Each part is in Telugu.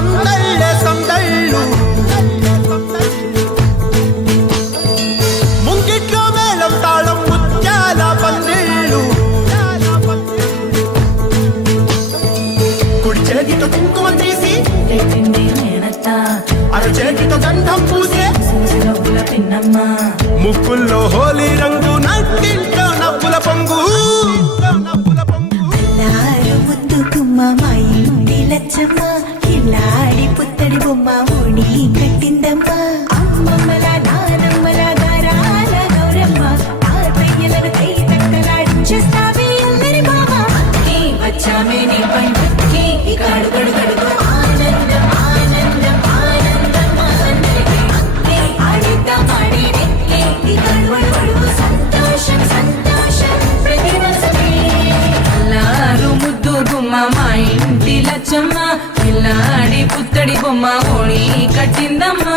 సందళ్ళే సందళ్ళు ముంగిట్లో మేళం తాళం ముత్యాల పందిళ్ళు కుడి చేతితో కుంకుమ తీసి అరచేతితో గంధం పూసే ముక్కుల్లో హోలీ రంగు నట్టింట్లో నవ్వుల పొంగు ముద్దు గుమ్మ మా ఇంటి లచ్చమ్మ కిల్లాడి పుత్తడి బొమ్మ ఓడి కట్టిందమ్మ అమ్మమ్మల నానమ్మల గారాల గౌరమ్మ తాతయ్యలను కై తక్కలాడించేస్తావే అందరి బావ వచ్చామే నీ పండుకి ఇక అడుగడు గడుగు ఆనందం ఆనందం ఆనందం అందరికీ ఆడిద్దాం ఆడి ఇక అడుగడు సంతోషం సంతోషం ప్రతి మనసుకి అల్లారు ముద్దు గుమ్మ మా ఇంటి లచ్చమ్మ పిల్లాడి పుత్తడి బొమ్మ ఓడి కట్టిందమ్మా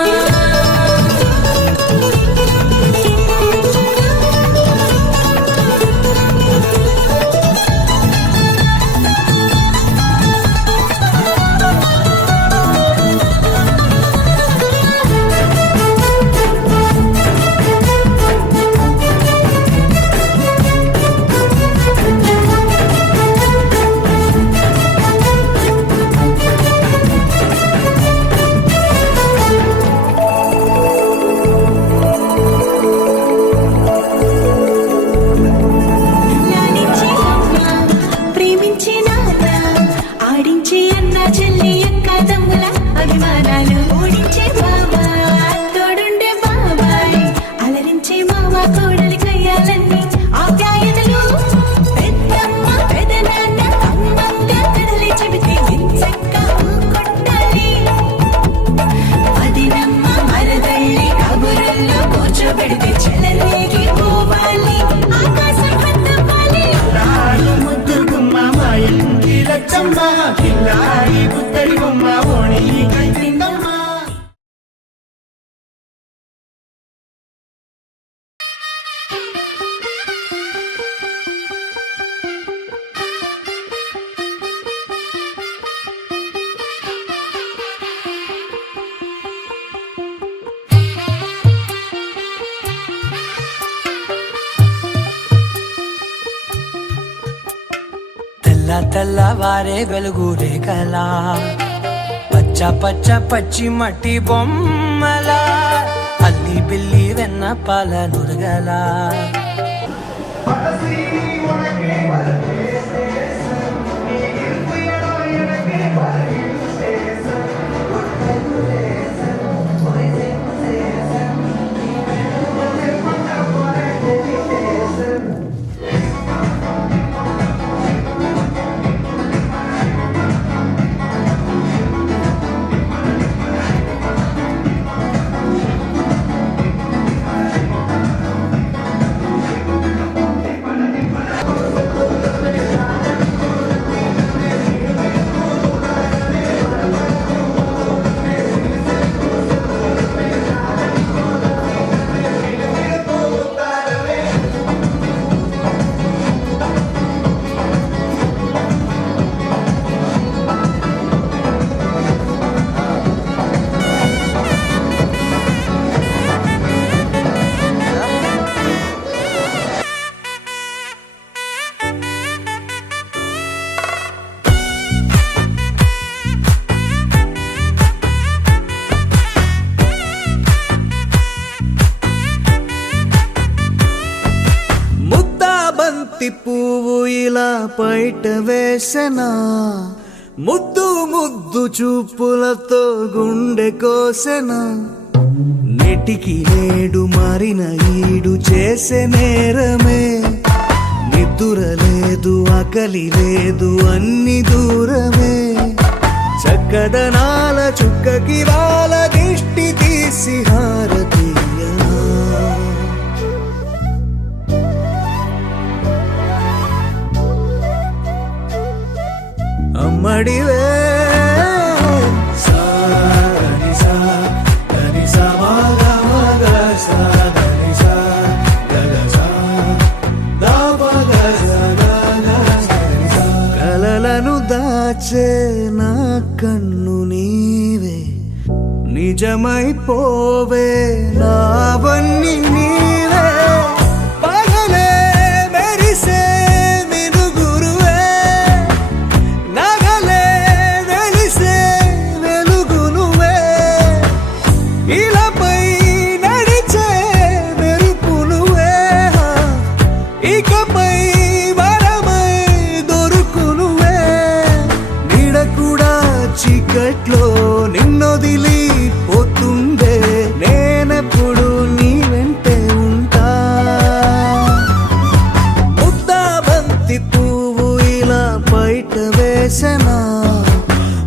తెల్లవారే వెలుగు రేఖలా పచ్చ పచ్చ పచ్చి మట్టి బొమ్మలా అల్లి బిల్లి వెన్న పాల నురగలా పువ్వు ఇలా బయట వేసెనా ముద్దు ముద్దు చూపులతో గుండె కోసెనా నెటికి నేడు మారిన ఈడు చేసే నేరమే నిద్ర లేదు ఆకలి లేదు అన్ని దూరమే చక్కదనాల చుక్కకి వాళ్ళ దిష్టి తీసి హారతీయనా అమ్మడివే కలలను దాచే నా కన్ను నీ నిజమైపోవే నావన్నీ నీవే పగలే మెరిసే మినుగురువే నగలే వెలిసే వెలుగు నువ్వే ఇలాపై నడిచే మెరుపు నువ్వే ఇకపై వరమై దొరుకు నువ్వే నీడ కూడా చీకట్లో నిన్నొదిలి పోతుందే నేనెప్పుడు నీ వెంటే ఉంటా ముద్దా బంతి పువ్వు ఇలా బయట వేసెనా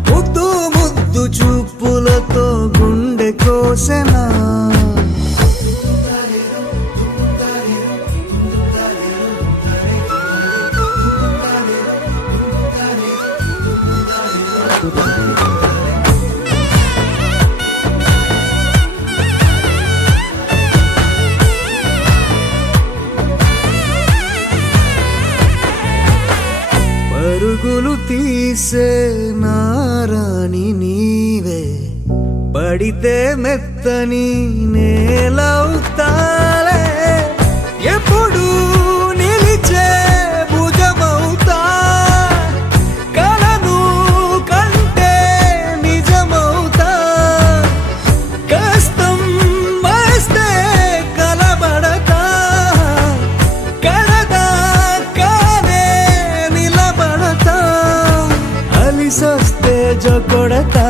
ముద్దు ముద్దు చూపులతో గుండె కోసెనా పరుగులు తీసే నారాణి నీవే పడితే మెత్తని నేలవుతాలే ఎప్పుడు నిలిచే భుజమవుతా కలను కంటే నిజమవుతా కష్టం వస్తే కలబడతా కడదాకానే నిలబడతా అలిసొస్తే జో కొడతా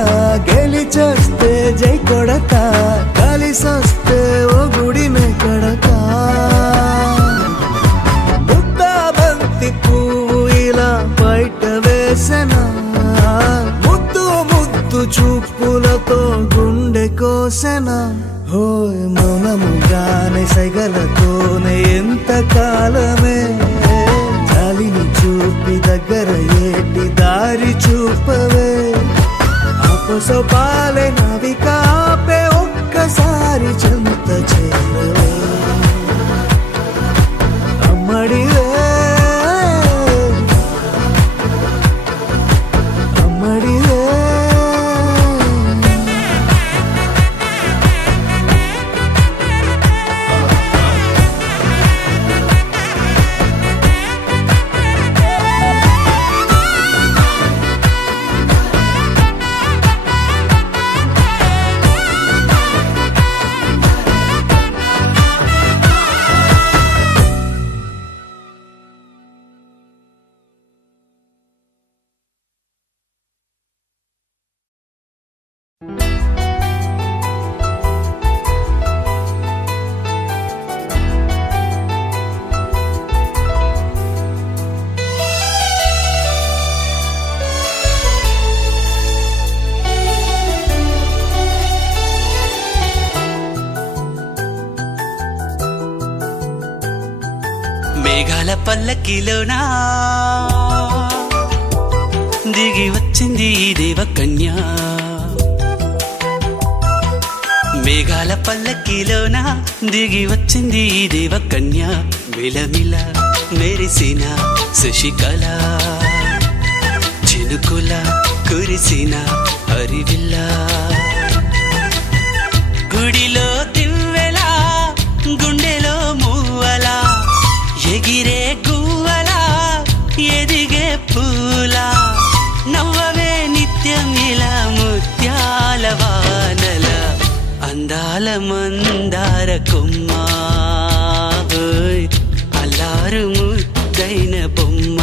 గెలిచొస్తే జై కొడతా కలిసొస్తే ఓ గుడినే కడతా ముద్దా బంతి పువ్వు ఇలా బయట వేసెనా ముద్దు ముద్దు చూపులతో గుండె కోసెనా హోయ్ మౌనముగానే సైగలతోనే ఎంత కాలమే జాలిని చూపి దగ్గర ఏటి దారి చూపవే అపసోపాలే నవికాపే ఒక్కసారి చెంత చేరవే అమ్మడివే అమ్మడివే మేఘాల పల్లకిలోనా దిగి వచ్చింది ఈ దేవకన్య మేఘాల పల్లకిలోనా దిగి వచ్చింది ఈ దేవకన్య మిలమిల మెరిసిన శశికళ చినుకుల కురిసిన హరివిల్ల గుడిలో దివ్వెలా గుండెలో మూవలా ఎగిరే గువ్వలా ఎదిగే పూలా నవ్వవే నిత్యం ఇలా ముత్యాల వానల అందాల మందార కొమ్మ అల్లారు ముద్దైన బొమ్మ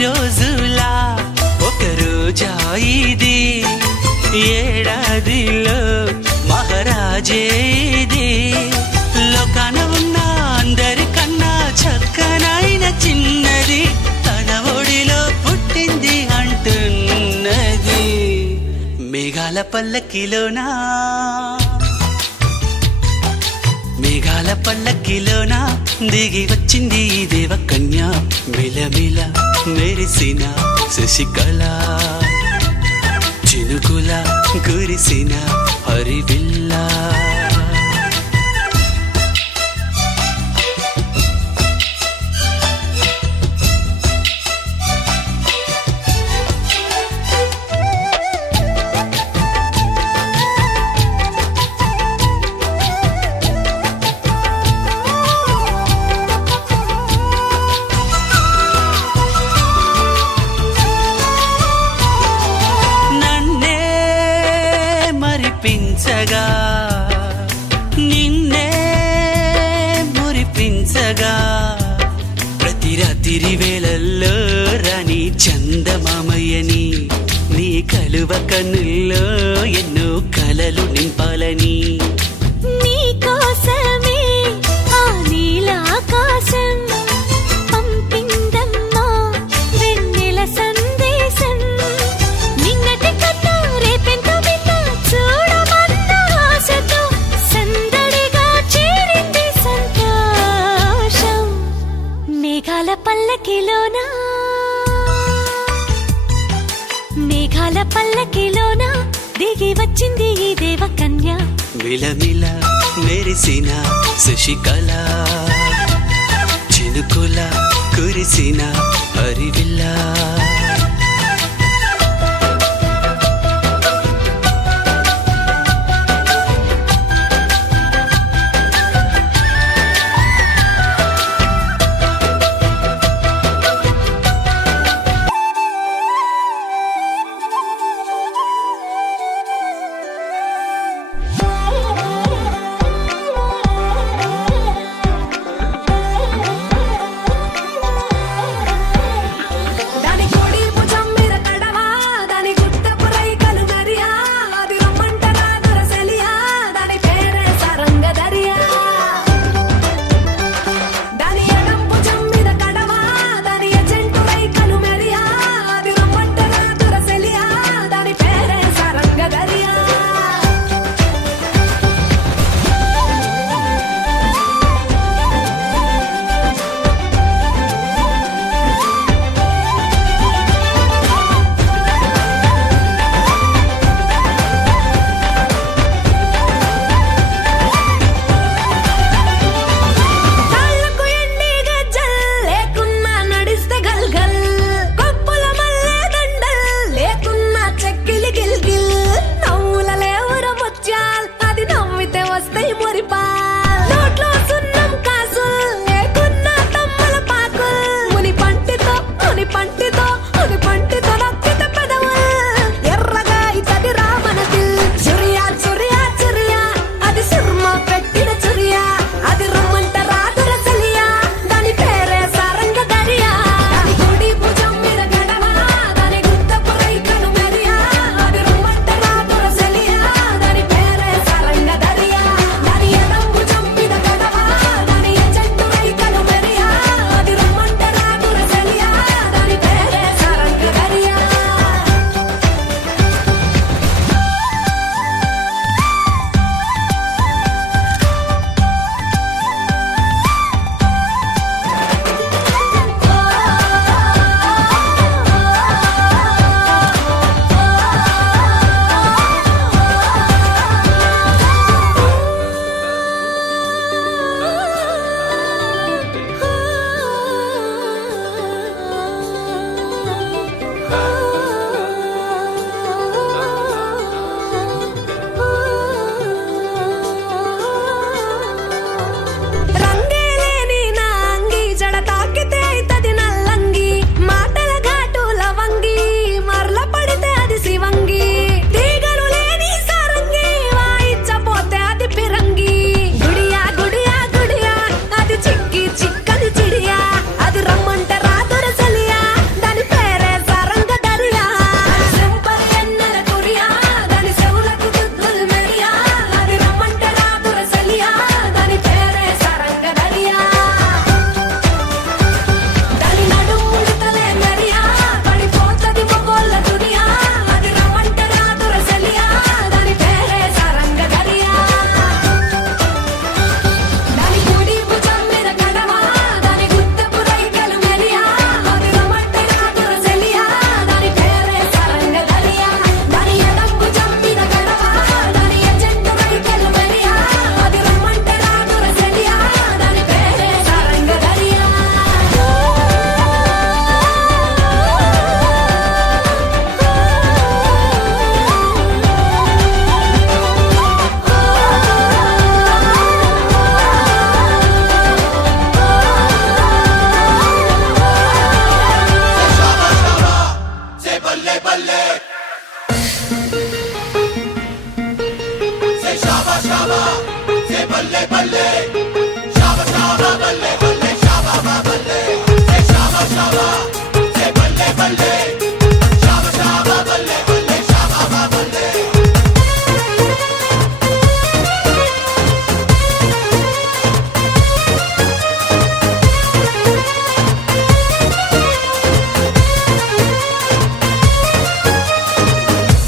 రోజులా ఒక రోజా ఇది ఏడాదిలో మహారాజే ఇది లోకాన ఉన్న అందరికన్నా చక్కనైన చిన్నది తన ఒడిలో పుట్టింది అంటున్నది మేఘాల పల్లకిలోనా మేఘాల పల్లకిలోనా దిగి వచ్చింది ఈ దేవకన్య మిలమిల మెరిసిన శశికళ చినుకుల కురిసిన హరివిల్లా మరిపించగా నిన్నే మురిపించగా ప్రతి రాత్రి వేళల్లో రాణి చందమామయ్యని నీ కలువ కన్నుల్లో ఎన్నో కలలు నింపాలని నీ కోసమే ఆ నీలాకాశం పంపిందమ్మా వెన్నెల సందేశం నిన్నటి కథ రేపెంత వింత చూడమన్న ఆశతో సందడిగా చేరింది సంతోషం మేఘాల పల్లకిలోనా మేఘాల పల్లకిలోనా దిగి వచ్చింది ఈ దేవకన్య మిలమిల మెరిసిన శశికళ చినుకుల కురిసిన హరివిల్లా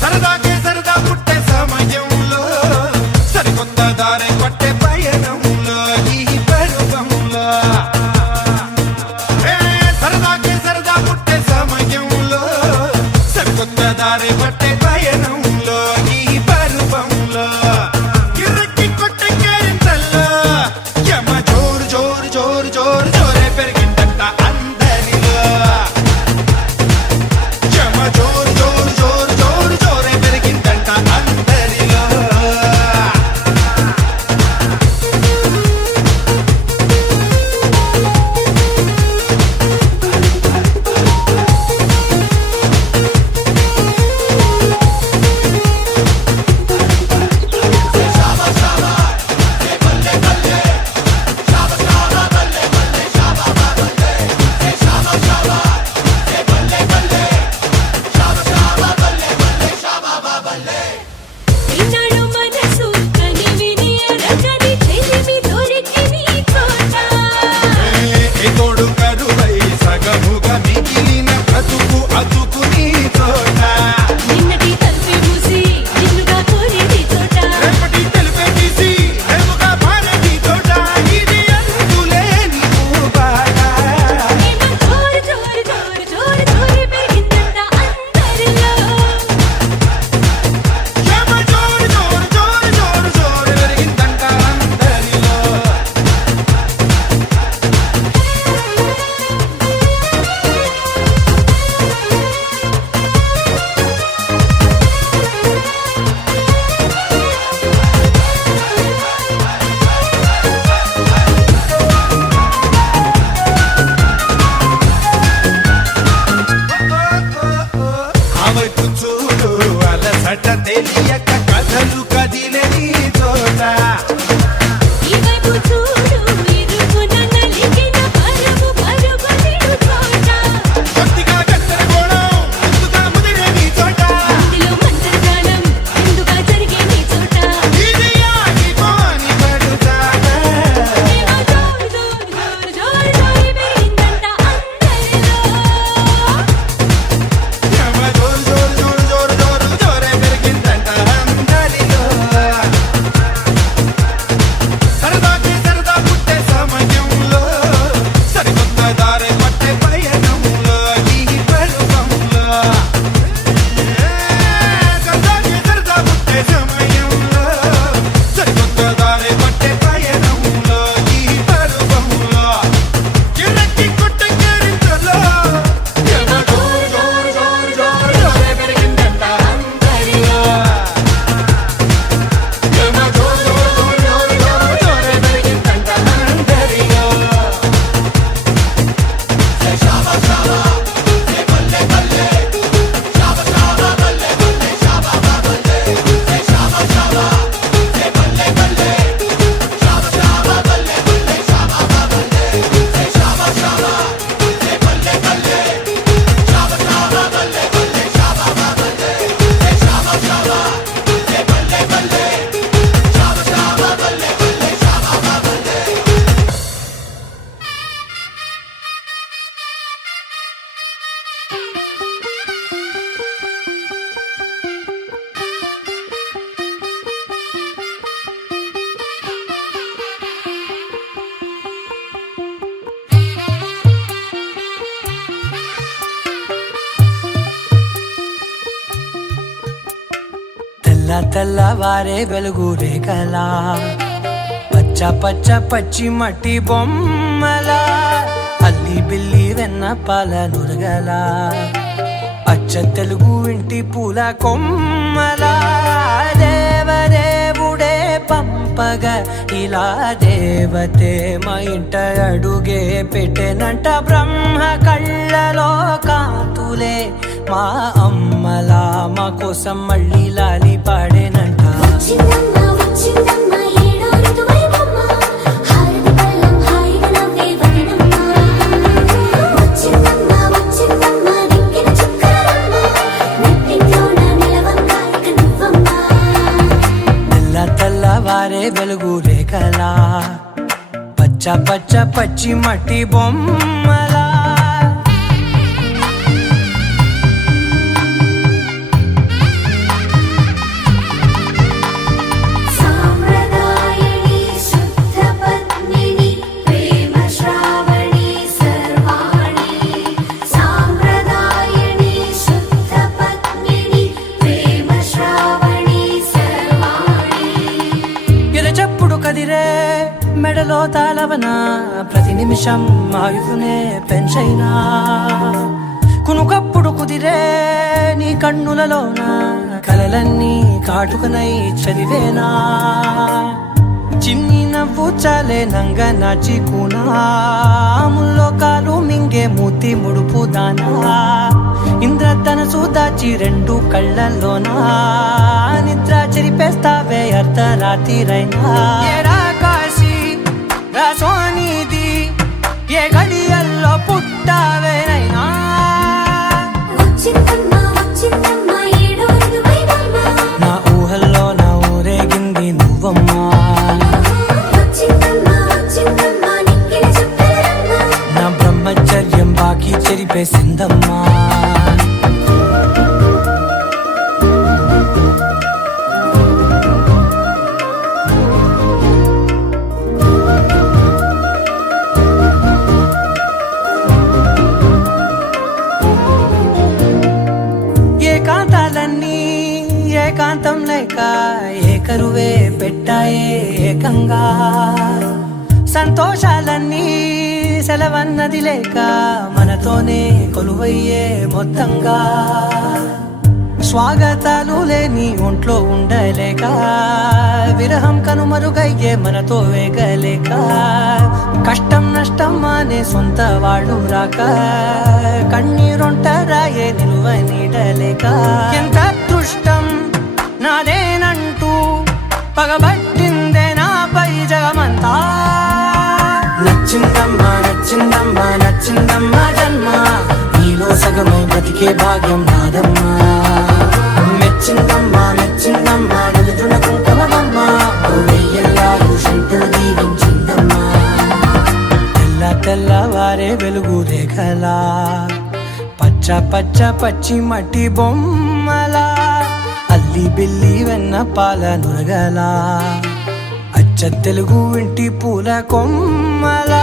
సరదాకే సరదా పుట్టే సమయంలో సరికొత్త దారి పట్టే పయనంలో ఈ పరువంలో సరదాకే సరదా పుట్టే సమయంలో సరికొత్త దారి పట్టే పయనంలో ఈ పరువంలో కిర్రకి కొట్టే కేరింతల్లో యమ జోరు జోరు జోరు జోరు జోరే పెరిగిందంట అందరిలో యమ జోరు జోరు జోరు జోరు జోరే పెరిగిందంట అందరిలో ఈనాడు మనసు కని విని అరగని చెలిమి దొరికి నీ చోట ఏ తోడు కరువై సగముగా మిగిలిన బ్రతుకు అతుకుని చోట నిన్నటి తలుపే మూసి నిన్నుగా కోరేది చోట రేపటి తెలిపే తీసి రేపుగా భారతి చోట ఇది అందులేని బాట ఏమో జోరు జోరు జోరు జోరు జోరు పెరిగిందంట అందరిలో యమ జోరు జోరు జోరు జోరు జోరు పెరిగిందంట అందరిలో ఆవైపు చూడు అలసట తెలియక కథలు కదిలేని చోట ఈ వైపు చూడు ఇరుకున నలిగిన పరుగు పరుగు నిడు చోట కొద్దిగా గందరగోళం ముందుగా ముదిరేని చోట ఇందులో మంత్రజాలం ఎందుగా జరిగే నీ చోట ఇది ఆగిపోని పడుతాట ఏమో జోరు జోరు జోరు జోరు జోరు పెరిగిందంట అందరిలో యమ జోరు జోరు జోరు జోరు జోరు జోరే పెరిగిందంట అందరిలో సరదాకి సరదా పుట్టే సమయంలో సరికొత్త దారి పట్టే పయనంలో ఈ పరువంలో సరదాకి సరదా పుట్టే సమయంలో సరికొత్త దారి పట్టే పయనంలో ఈ పరువంలో కిర్రకి కొట్టే కేరింతల్లో యమ జోరు జోరు జోరు జోరు జోరే పెరిగిందంట అందరిలో యమ జోరు జోరు జోరు జోరు జోరే పెరిగిందంట అందరిలో తెల్ల తెల్లవారే వెలుగు రేఖలా పచ్చ పచ్చ పచ్చి మట్టి బొమ్మలా అల్లి బిల్లి వెన్న పాల నురగలా అచ్చ తెలుగు ఇంటి పూల కొమ్మలా దేవదేవుడే పంపగా ఇలా దేవతే మా ఇంట అడుగే పెట్టెనంట బ్రహ్మ కళ్ళలో కాంతులే మా అమ్మలా మా కోసం మళ్ళీ లాలి పాడేనంట వచ్చిందమ్మ వచ్చిందమ్మ ఏడో ఋతువైభవం నురగలా పచ్చ పచ్చ పచ్చి మట్టి బొమ్మలా సాంప్రదాయని శుద్ధ పద్మిని ప్రేమ శ్రావణి సర్వాణి సాంప్రదాయని శుద్ధ పద్మిని ప్రేమ శ్రావణి సర్వాణి ఎరచప్పుడు కదిరే మెడలో తాళవన ప్రతి నిమిషం ఆయుధునే పెంచైనా కునుకప్పుడు కుదిరే నీ కన్నులలోన కలలన్నీ కాటుకనై చదివేనా చిన్ని నవ్వు చాలే నంగ నాచి కూనాముల్లో కాలు మింగే మూతి ముడుపు దానా ఇంద్రధనసు దాచి రెండు కళ్ళల్లోనా నిద్ర చెరిపేస్తావే అర్ధరాత్రిరైనా ఏరా కాశీ రా సోనిది ఏ గడియల్లో పుట్టావేనైనా వచ్చిందమ్మా వచ్చిందమ్మా ఏడో ఋతువైవమ్మ నా ఊహల్లో నా ఊరేగింది నువ్వమ్మా వచ్చిందమ్మా వచ్చిందమ్మా నిక్కిన చుక్కలమ్మ నా బ్రహ్మచర్యం బాకీ చెరిపేసిందమ్మా ఏకాంతాలన్నీ ఏకాంతం లేక ఏకరువే పెట్టాయే ఏకంగా సంతోషాలన్నీ సెలవన్నది లేక మనతోనే కొలువయ్యే మొత్తంగా స్వాగతాలు లేని ఒంట్లో ఉండలేక విరహం కనుమరుగయ్యే మనతో వేగలేక కష్టం నష్టం అనే సొంత వాళ్ళు రాక కన్నీరొంటరాయే నిలువ నీడలేక ఎంత అదృష్టం నాదేనంటూ పగబట్టిందే నాపై జగమంతా నచ్చిందమ్మా నచ్చిందమ్మా నచ్చిందమ్మా జన్మ నీలో సగమై బ్రతికే భాగ్యం నాదమ్మా మెచ్చిందమ్మా మెచ్చిందమ్మా నిలుతున్న కుంకుమమ్మా వెయ్యల్లాలు శంకులు దీవించిందమ్మా తెల్ల తెల్లవారే వెలుగు రేఖలా పచ్చ పచ్చ పచ్చి మట్టి బొమ్మలా అల్లి బిల్లి వెన్న పాల నురగలా అచ్చ తెలుగు ఇంటి పూల కొమ్మలా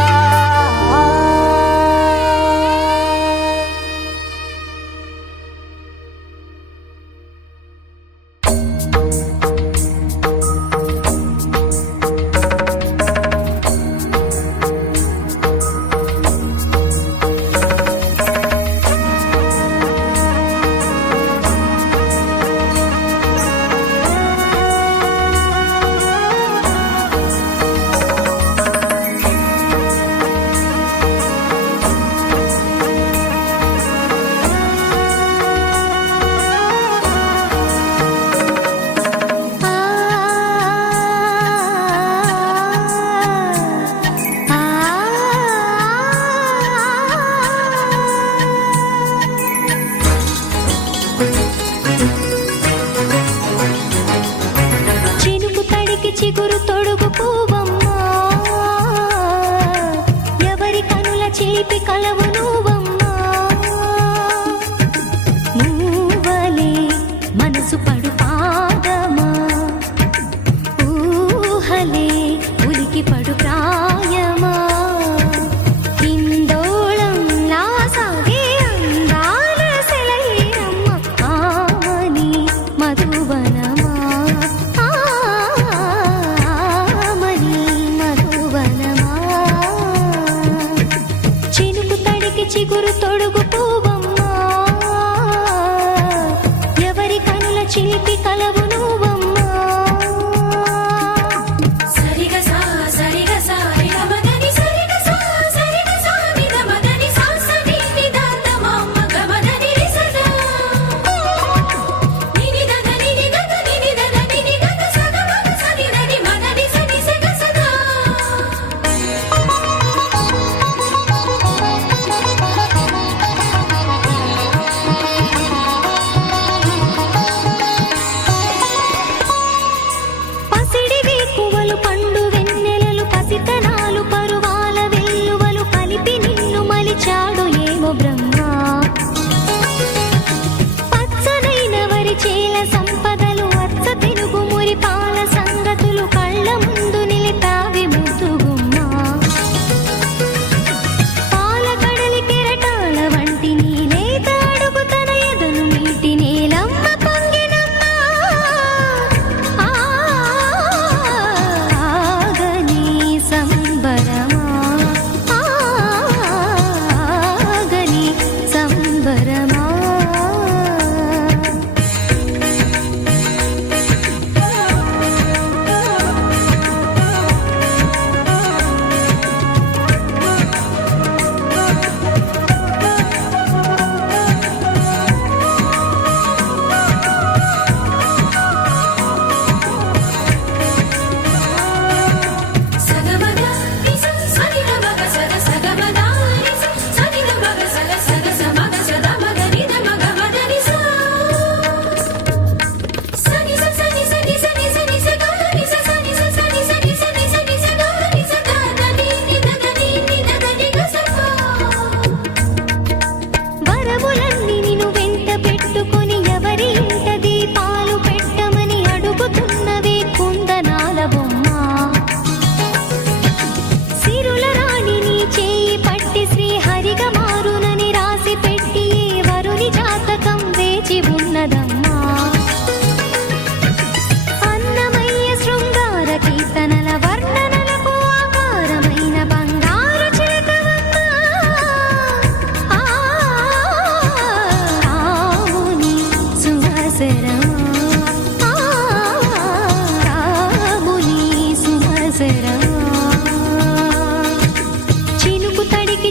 చినుకు తడికి చిగురు తొడుగు పువ్వమ్మా ఎవరి కనుల చిలిపి కలవు నువ్వమ్మా నువ్వలే మనసు పడు పాదమా ఊహలే ఉలికి పడు ప్రాయమా హిందోళం నా సాగే అందాల సెలయేరమ్మ ఆమని మధువనమా ఆమని మధువనమా చినుకు తడికి చిగురు తొడుగు పువ్వమ్మా ఎవరి కనుల చిలిపి కలవు నువ్వమ్మా సరిగ సా సరిగ సారే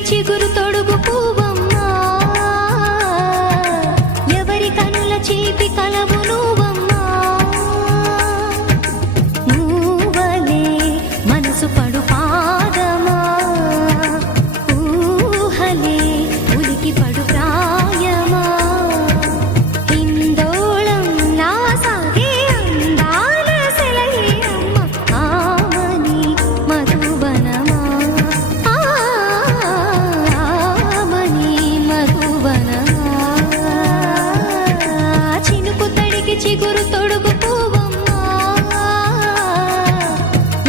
చిగురు తొడుగు పువ్వమ్మా ఎవరి కనుల చీపి కలవు నువ్వమ్మా మూవలే మనసు పడు పాదమా ఊహలే ఉలికి పడు ప్రాయమా ఇందోళం నా సాగే అందాల సెలయేరమ్మ ఆమని మధువనమా ఆమని మధువనమా చినుకు తడికి చిగురు తొడుగు పువ్వమ్మా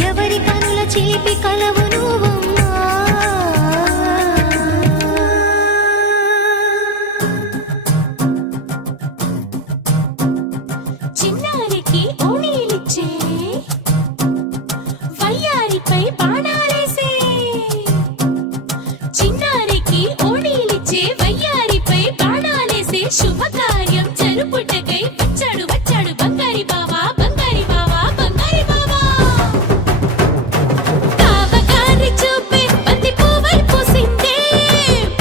ఎవరి కనుల చీపి కలవు నువ్వమ్మా చిన్నారికి ఓణీలిచ్చే వయ్యారిపై బాణాలేసే చిన్నారికి ఓణీలిచ్చే వయ్యారిపై బాణాలేసే శుభకార్యం జరుపుటకై వచ్చాడు వచ్చాడు బంగారి బావా బంగారి బావా బంగారి బావా బావగారి చూపే బంతి పువ్వై పూసిందే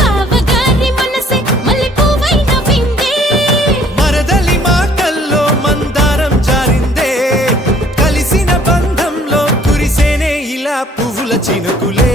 బావగారి మనసే మల్లె పువ్వై నవ్విందే మరదలి మాటల్లో మందారం జారిందే కలిసిన బంధంలో కురిసేనే ఇలా పువ్వుల చినుకులే